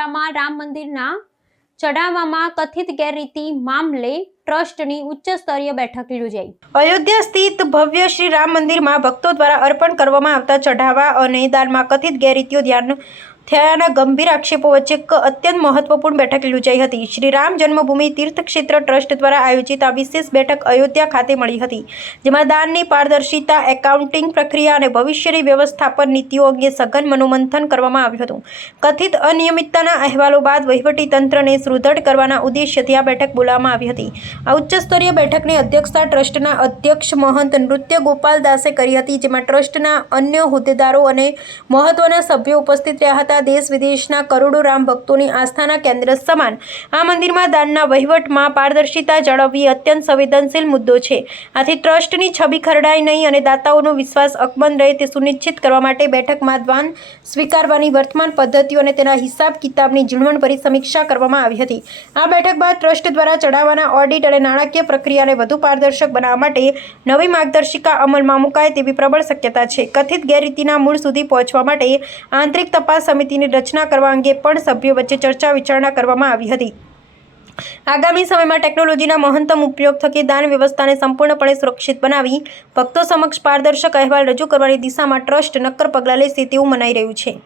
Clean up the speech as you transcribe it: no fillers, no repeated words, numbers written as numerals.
અયોધ્યામાં રામ મંદિરના ચઢાવવામાં કથિત ગેરરીતિ મામલે ટ્રસ્ટની ઉચ્ચ સ્તરીય બેઠક યોજાઈ। અયોધ્યા સ્થિત ભવ્ય શ્રી રામ મંદિરમાં ભક્તો દ્વારા અર્પણ કરવામાં આવતા ચઢાવા અને દાનમાં કથિત ગેરરીતિઓ ધ્યાન થયાના ગંભીર આક્ષેપો વચ્ચે અત્યંત મહત્વપૂર્ણ બેઠક યોજાઈ હતી। શ્રી રામ જન્મભૂમિ તીર્થક્ષેત્ર ટ્રસ્ટ દ્વારા આયોજિત આ વિશેષ બેઠક અયોધ્યા ખાતે મળી હતી, જેમાં દાનની પારદર્શિતા, એકાઉન્ટિંગ પ્રક્રિયા અને ભવિષ્યની વ્યવસ્થાપન નીતિઓ અંગે સઘન મનોમંથન કરવામાં આવ્યું હતું। કથિત અનિયમિતતાના અહેવાલો બાદ વહીવટીતંત્રને સુદૃઢ કરવાના ઉદ્દેશ્યથી આ બેઠક બોલાવવામાં આવી હતી। આ ઉચ્ચસ્તરીય બેઠકની અધ્યક્ષતા ટ્રસ્ટના અધ્યક્ષ મહંત નૃત્ય ગોપાલ દાસે કરી હતી, જેમાં ટ્રસ્ટના અન્ય હોદ્દેદારો અને મહત્વના સભ્યો ઉપસ્થિત રહ્યા હતા। દેશ વિદેશના કરોડો રામ ભક્તોની આસ્થાના કેન્દ્ર સમાન આ મંદિરમાં દાનના વહીવટમાં પારદર્શિતા જાળવવી અત્યંત સંવેદનશીલ મુદ્દો છે। આથી ટ્રસ્ટની છબી ખરડાય નહીં અને દાતાઓનો વિશ્વાસ અકબંધ રહે તે સુનિશ્ચિત કરવા માટે બેઠકમાં દાન સ્વીકારવાની વર્તમાન પદ્ધતિઓ અને તેના હિસાબ કિતાબની ઝીણવટભરી સમીક્ષા કરવામાં આવી હતી। આ બેઠક બાદ ટ્રસ્ટ દ્વારા ચઢાવાના ઓડિટ અને નાણાકીય પ્રક્રિયાને વધુ પારદર્શક બનાવવા માટે નવી માર્ગદર્શિકા અમલમાં મુકાય તેવી પ્રબળ શક્યતા છે। કથિત ગેરરીતિના મૂળ સુધી પહોંચવા માટે આંતરિક તપાસ સમિતિની રચના કરવા અંગે પણ સભ્યો વચ્ચે ચર્ચા વિચારણા કરવામાં આવી હતી। આગામી સમયમાં ટેકનોલોજીના મહત્તમ ઉપયોગ થકી દાન વ્યવસ્થાને સંપૂર્ણપણે સુરક્ષિત બનાવી ભક્તો સમક્ષ પારદર્શક અહેવાલ રજૂ કરવાની દિશામાં ટ્રસ્ટ નક્કર પગલાં લેશે તેવું મનાઈ રહ્યું છે।